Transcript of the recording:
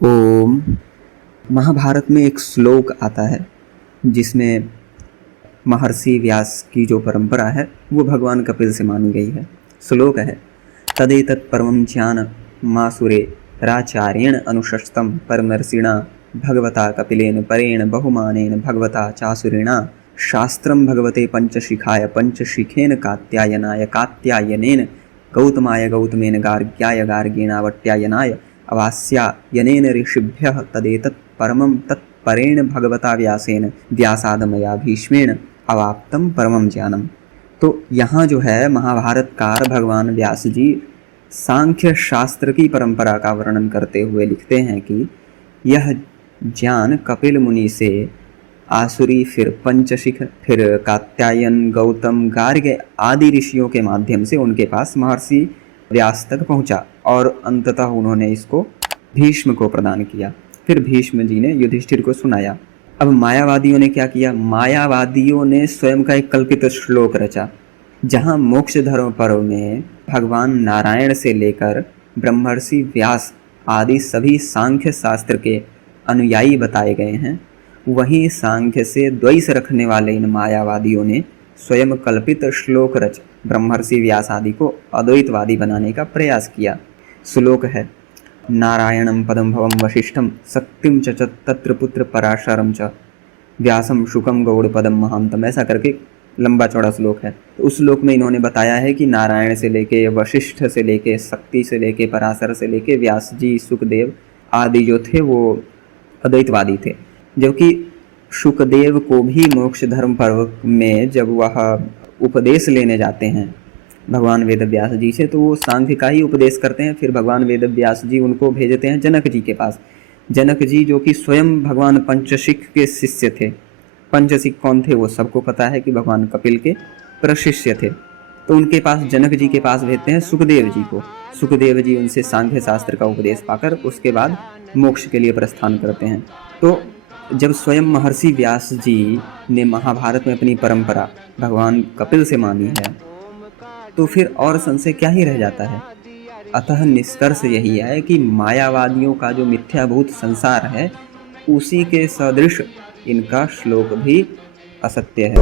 ओम। महाभारत में एक श्लोक आता है जिसमें महर्षि व्यास की जो परंपरा है वो भगवान कपिल से मानी गई है। श्लोक है, तदेतत् परमं ज्ञानमासुरे राचार्येण अनुशस्तं परमर्षिणा भगवता कपिलेन परेण बहुमानेन भगवता चासुरिणा शास्त्रं भगवते पंचशिखाय पंचशिखेन कात्यायनाय कात्यायनेन गौतमाय गौतमेन गार्ग्याय गार्गेणावट्यायनाय अवास्यायनेन ऋषिभ्यः तदेतत् परमं तत्परेण भगवता व्यासेन व्यासादमया भीष्मेण अवाप्तम परमं ज्ञानम। तो यहाँ जो है महाभारतकार भगवान व्यास जी सांख्य शास्त्र की परंपरा का वर्णन करते हुए लिखते हैं कि यह ज्ञान कपिल मुनि से आसुरी, फिर पंचशिख, फिर कात्यायन, गौतम, गार्ग्य आदि ऋषियों के माध्यम से उनके पास महर्षि व्यास तक पहुँचा और अंततः उन्होंने इसको भीष्म को प्रदान किया। फिर भीष्म जी ने युधिष्ठिर को सुनाया। अब मायावादियों ने क्या किया? मायावादियों ने स्वयं का एक कल्पित श्लोक रचा जहाँ मोक्ष धर्म पर्व में भगवान नारायण से लेकर ब्रह्मर्षि व्यास आदि सभी सांख्य शास्त्र के अनुयायी बताए गए हैं। वहीं सांख्य से द्वैष रखने वाले इन मायावादियों ने स्वयं कल्पित श्लोक रच ब्रह्मर्षि व्यास आदि को अद्वैतवादी बनाने का प्रयास किया। श्लोक है, नारायणं पदं भवं वशिष्ठं शक्तिं च तत्र पुत्र पराशरं च व्यासं शुकं गौड़पदं महांतम। ऐसा करके लंबा चौड़ा श्लोक है। तो उस श्लोक में इन्होंने बताया है कि नारायण से लेके, वशिष्ठ से लेके, शक्ति से लेके, पराशर से लेके व्यास जी, सुखदेव आदि जो थे वो अद्वैतवादी थे। जबकि शुकदेव को भी मोक्ष धर्म पर्व में जब वह उपदेश लेने जाते हैं भगवान वेद व्यास जी से, तो वो सांख्य का ही उपदेश करते हैं। फिर भगवान वेद व्यास जी उनको भेजते हैं जनक जी के पास। जनक जी जो कि स्वयं भगवान पंचशिख के शिष्य थे। पंचशिख कौन थे वो सबको पता है कि भगवान कपिल के प्रशिष्य थे। तो उनके पास, जनक जी के पास भेजते हैं सुखदेव जी को। सुखदेव जी उनसे सांख्य शास्त्र का उपदेश पाकर उसके बाद मोक्ष के लिए प्रस्थान करते हैं। तो जब स्वयं महर्षि व्यास जी ने महाभारत में अपनी परंपरा भगवान कपिल से मानी है तो फिर और संशय क्या ही रह जाता है। अतः निष्कर्ष यही है कि मायावादियों का जो मिथ्याभूत संसार है उसी के सदृश इनका श्लोक भी असत्य है।